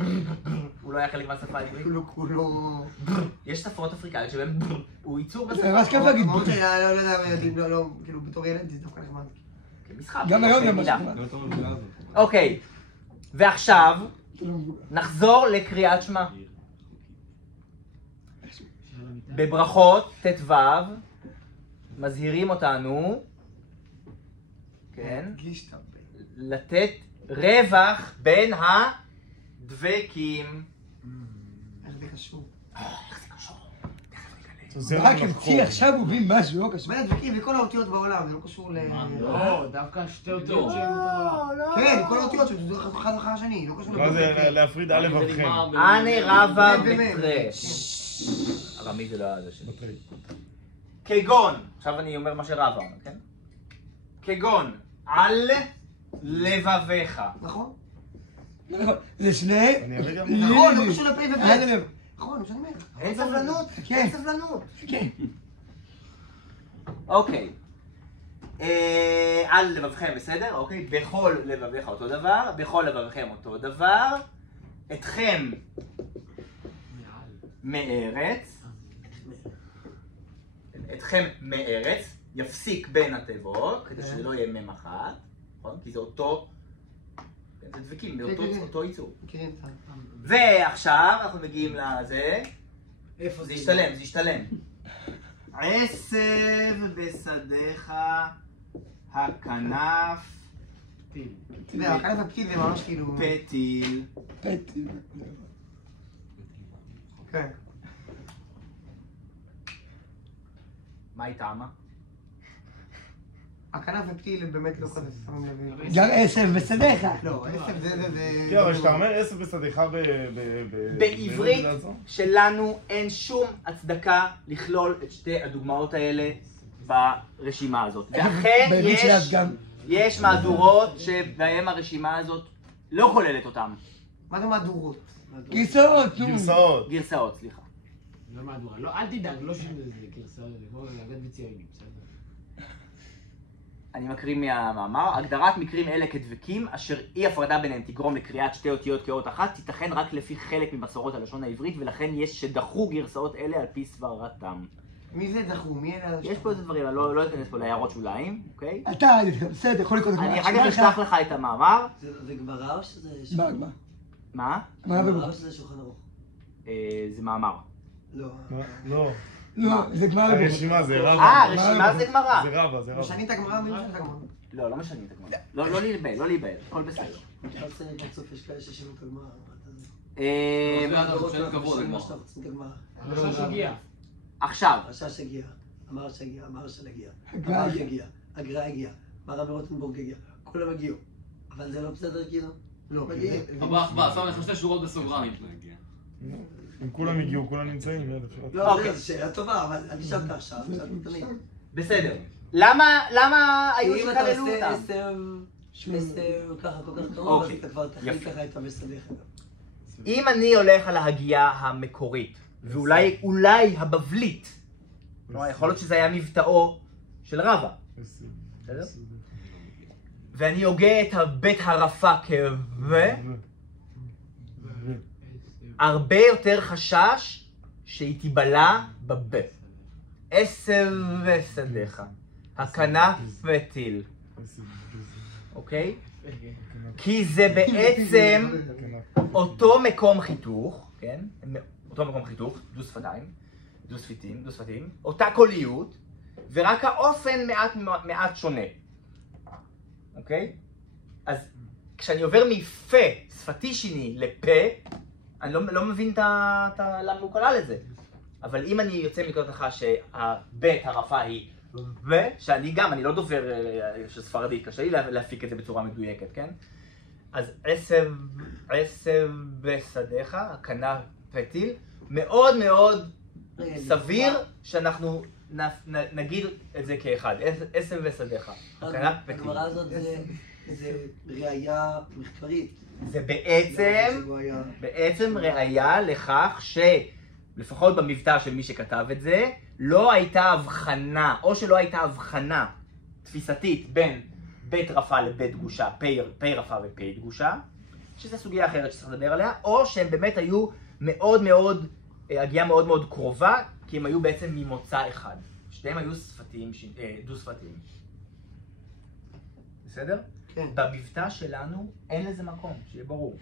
הוא לא היה חלק מהשפה העברית? כולו... יש שפות אפריקאיות שבהן הוא ייצור בשפה. זה ממש כיף להגיד. למרות שאני לא יודע, כאילו בתור ילד זה דווקא נחמד. כמשחק. גם היום זה מילה. משהו. אוקיי, ועכשיו נחזור לקריאת שמע. בברכות ט"ו מזהירים אותנו, כן, לתת רווח בין הדבקים. איך זה קשור? איך זה קשור? רק כי עכשיו הוא מבין משהו, לא קשור. בין הדבקים וכל האותיות בעולם, זה לא קשור ל... לא, דווקא שתי אותיות שהן אותו... כן, כל האותיות שזה אחד אחר השני, לא קשור לא, זה להפריד א' וכן. אני רבה בטרש. הרמי זה לא הזה שלי. כגון, עכשיו אני אומר מה שרבה אומר, כן? כגון, על לבביך. נכון? זה שני... נכון, לא קשור לפה וב'. נכון, לא שאני אומר. אין סבלנות, אין סבלנות. כן. אוקיי. על לבבכם, בסדר? אוקיי. בכל לבביך אותו דבר, בכל לבבכם אותו דבר. אתכם מארץ. אתכם מארץ. יפסיק בין התיבות, כדי שזה לא יהיה מם אחת. נכון? כי זה אותו... זה דבקים, זה אותו ייצור. ועכשיו אנחנו מגיעים לזה. איפה זה ישתלם, זה ישתלם. עשב בשדיך הכנף הכנף הפקיד זה ממש כאילו... פתיל. פתיל. כן. מה היא טעמה? הכנף ופתיל הם באמת לא כזה שמים לב. גם עשב ושדיך. לא, עשב זה... כן, אבל כשאתה אומר עשב ושדיך בעברית שלנו אין שום הצדקה לכלול את שתי הדוגמאות האלה ברשימה הזאת. ואכן יש מהדורות שבהם הרשימה הזאת לא כוללת אותם. מה זה מהדורות? גרסאות, נו. גרסאות, סליחה. לא מהדורה, לא, אל תדאג, לא שום זה גרסאות, זה כמו להגד בציינים, בסדר. אני מקריא מהמאמר, הגדרת מקרים אלה כדבקים, אשר אי הפרדה ביניהם תגרום לקריאת שתי אותיות כאות אחת, תיתכן רק לפי חלק ממסורות הלשון העברית, ולכן יש שדחו גרסאות אלה על פי סברתם. מי זה דחו? מי אלה? יש פה איזה דברים, אני לא אכנס פה להערות שוליים, אוקיי? אתה, בסדר, יכול לקרוא את אני אחר כך אשלח לך את המאמר. זה גמרא או שזה... מה? גמרא או שזה שולחן ערוך? זה מאמר. לא. לא. לא, זה גמרא. הרשימה זה רבא. רשימה זה גמרא. זה רבא, זה רבא. משנים את הגמרא ומשנים את הגמרא. לא משנים את הגמרא. לא להיבהל, הכל בסדר. אתה רוצה בסוף יש כאלה ששינו את הגמרא. הרשש הגיע. עכשיו. הרשש הגיע, המרש הגיע, המרשל הגיע, המרש הגיע, הגר"א הגיע, מרן מרוטנבורג הגיע, כולם הגיעו. אבל זה לא בסדר כאילו? לא, מגיעים. הבא, שם לך שתי שורות בסוגריים. אם כולם הגיעו, כולם נמצאים, לא, זו שאלה טובה, אבל אני שאלת עכשיו, שאלת תמיד. בסדר. למה היו שכללו אותם? אם אתה עושה 10 ככה כל כך קרוב, אז אתה כבר תחליט ככה את המסדך. אם אני הולך על ההגייה המקורית, ואולי הבבלית, יכול להיות שזה היה מבטאו של רבא, בסדר? ואני הוגה את הבית הרפה כ"ו, הרבה יותר חשש שהיא תיבלע בב. עשב ושדיך, הכנף וטיל, אוקיי? כי זה בעצם אותו מקום חיתוך, כן? אותו מקום חיתוך, דו שפתים, אותה קוליות, ורק האופן מעט שונה, אוקיי? אז כשאני עובר מפה, שפתי שני, לפה, אני לא מבין למה הוא כלל את זה. אבל אם אני יוצא מנקודת הנחה שהבית הרפה היא אני לא דובר של ספרדי, קשה לי להפיק את זה בצורה מדויקת, כן? אז עשב בשדיך, הכנף וטיל, מאוד מאוד סביר שאנחנו נגיד את זה כאחד, עשב ושדיך, הכנף וטיל. הגמרא הזאת זה ראייה מחקרית. זה בעצם ראייה לכך שלפחות במבטא של מי שכתב את זה, לא הייתה הבחנה, או שלא הייתה הבחנה תפיסתית בין בית רפה לבית דגושה, פי רפה ופי דגושה, שזו סוגיה אחרת שצריך לדבר עליה, או שהם באמת היו הגיעה מאוד מאוד קרובה, כי הם היו בעצם ממוצא אחד. שתיהם היו דו שפתיים. בסדר? כן. במבטא שלנו אין לזה מקום, שיהיה ברור.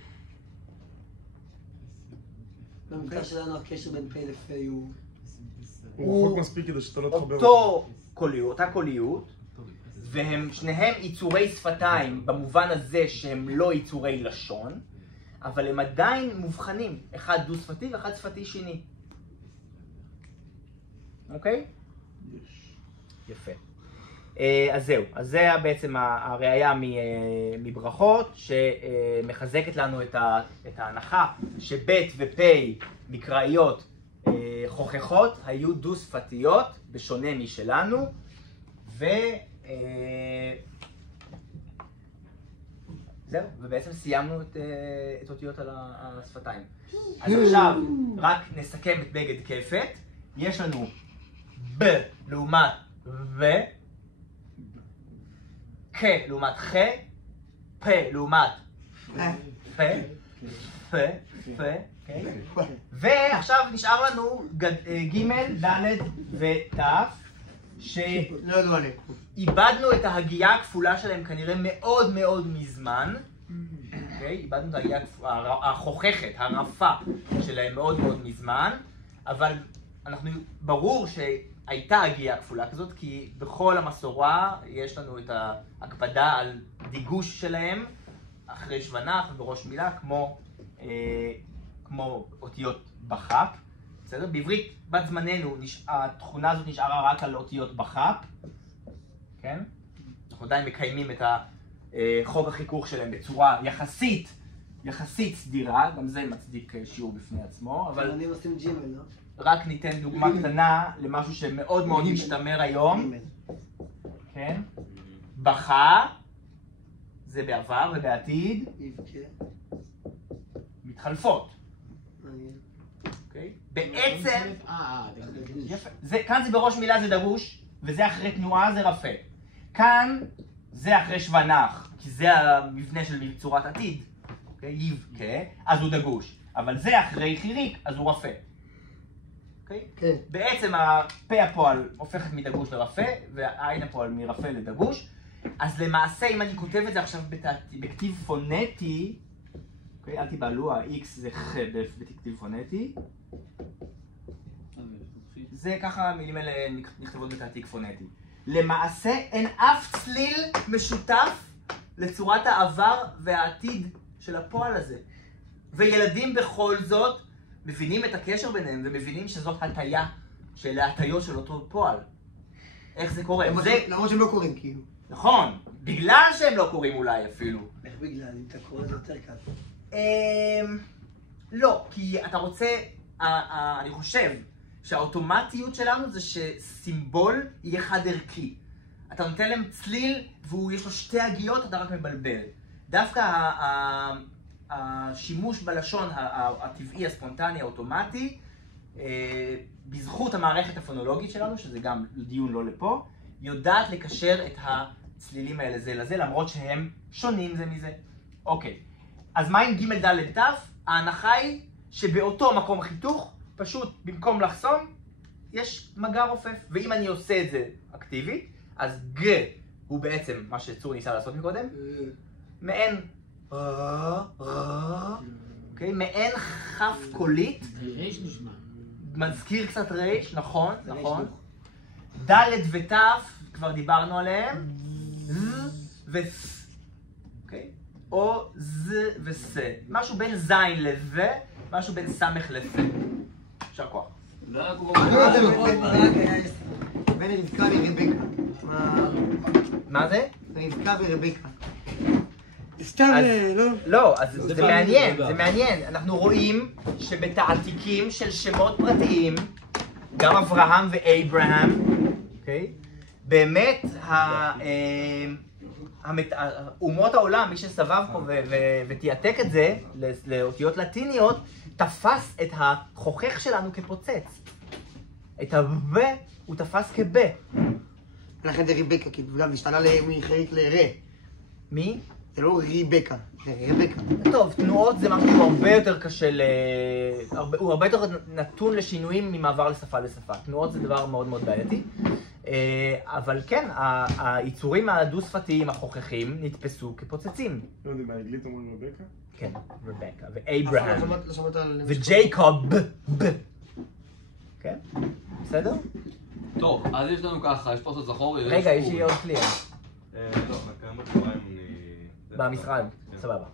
במבטא שלנו הקשר בין פה לפה הוא... הוא רחוק מספיק כדי שאתה לא תחבר אותה קוליות, והם שניהם יצורי שפתיים במובן הזה שהם לא יצורי לשון, אבל הם עדיין מובחנים, אחד דו שפתי ואחד שפתי שני. אוקיי? יפה. אז זהו, אז זה היה בעצם הראייה מברכות שמחזקת לנו את ההנחה שבית ופי מקראיות חוככות היו דו שפתיות בשונה משלנו, זהו, ובעצם סיימנו את אותיות על השפתיים. אז עכשיו רק נסכם את בגד כפת. יש לנו ב לעומת ו, כ לעומת ח, פ לעומת פ, ועכשיו נשאר לנו ג', ד' ות' שאיבדנו את ההגייה הכפולה שלהם כנראה מאוד מאוד מזמן. איבדנו את ההגייה החוככת, הרפה שלהם מאוד מאוד מזמן, אבל ברור שהייתה הגייה כפולה כזאת, כי בכל המסורה יש לנו את ההקפדה על דיגוש שלהם אחרי שוונח ובראש מילה, כמו אותיות בח"פ. בסדר? בעברית בת זמננו התכונה הזאת נשארה רק על אותיות בח"פ, כן? אנחנו עדיין מקיימים את חוק החיכוך שלהם בצורה יחסית סדירה, גם זה מצדיק שיעור בפני עצמו, אבל אני עושים ג'ימל, לא? רק ניתן דוגמה קטנה למשהו שמאוד מאוד משתמר היום. כן? בכה, זה בעבר ובעתיד, מתחלפות. בעצם, כאן זה בראש מילה זה דגוש, וזה אחרי תנועה זה רפה. כאן זה אחרי שוונח, כי זה המבנה של צורת עתיד. יבכה, אז הוא דגוש. אבל זה אחרי חיריק, אז הוא רפה. בעצם הפה הפועל הופכת מדגוש לרפה, והעין הפועל מרפה לדגוש. אז למעשה, אם אני כותב את זה עכשיו בכתיב פונטי, אל תיבהלו, ה-X זה X בכתיב פונטי. זה ככה המילים האלה נכתבות בתעתיק פונטי. למעשה אין אף צליל משותף לצורת העבר והעתיד של הפועל הזה. וילדים בכל זאת מבינים את הקשר ביניהם ומבינים שזאת הטיה של ההטיות של אותו פועל. איך זה קורה? למרות שהם לא קוראים כאילו. נכון, בגלל שהם לא קוראים אולי אפילו. איך בגלל? אם אתה קורא זה יותר קל. לא, כי אתה רוצה, אני חושב שהאוטומטיות שלנו זה שסימבול יהיה חד ערכי. אתה נותן להם צליל ויש לו שתי הגיעות, אתה רק מבלבל. דווקא השימוש בלשון הטבעי, הספונטני, האוטומטי, בזכות המערכת הפונולוגית שלנו, שזה גם דיון לא לפה, יודעת לקשר את הצלילים האלה זה לזה, למרות שהם שונים זה מזה. אוקיי, אז מה עם ג' ד' ת'? ההנחה היא שבאותו מקום חיתוך, פשוט במקום לחסום, יש מגע רופף. ואם אני עושה את זה אקטיבית, אז ג' הוא בעצם מה שצור ניסה לעשות מקודם, מעין אוקיי, מעין חף קולית. רייש נשמע. מזכיר קצת רייש, נכון, נכון. ד' ות' כבר דיברנו עליהם. ו-ס. אוקיי? או ז ו-ס. משהו בין זין לזה, משהו בין סמך לזה. יישר כוח. בין רבקה לרבקה. מה זה? רבקה ורבקה. סתם, לא? לא, אז זה מעניין, זה מעניין. אנחנו רואים שבתעתיקים של שמות פרטיים, גם אברהם ואברהם, אוקיי? באמת, אומות העולם, מי שסבב פה ותיעתק את זה לאותיות לטיניות, תפס את החוכך שלנו כפוצץ. את ה"ב" הוא תפס כ"ב". לכן זה רבקה, כאילו, גם השתנה מחיריק לרה. מי? זה לא ריבקה, זה רבקה. טוב, תנועות זה משהו הרבה יותר קשה הוא הרבה יותר נתון לשינויים ממעבר לשפה לשפה. תנועות זה דבר מאוד מאוד בעייתי. אבל כן, היצורים הדו-שפתיים, החוככים, נתפסו כפוצצים. לא יודע, באנגלית אומרים רבקה? כן, רבקה, ואברהם, לא שמעת על... וג'ייקוב, כן? בסדר? טוב, אז יש לנו ככה, יש פה סוד זכור. רגע, יש לי עוד כלי. לא, קיים בצהריים אני... במשרד, סבבה.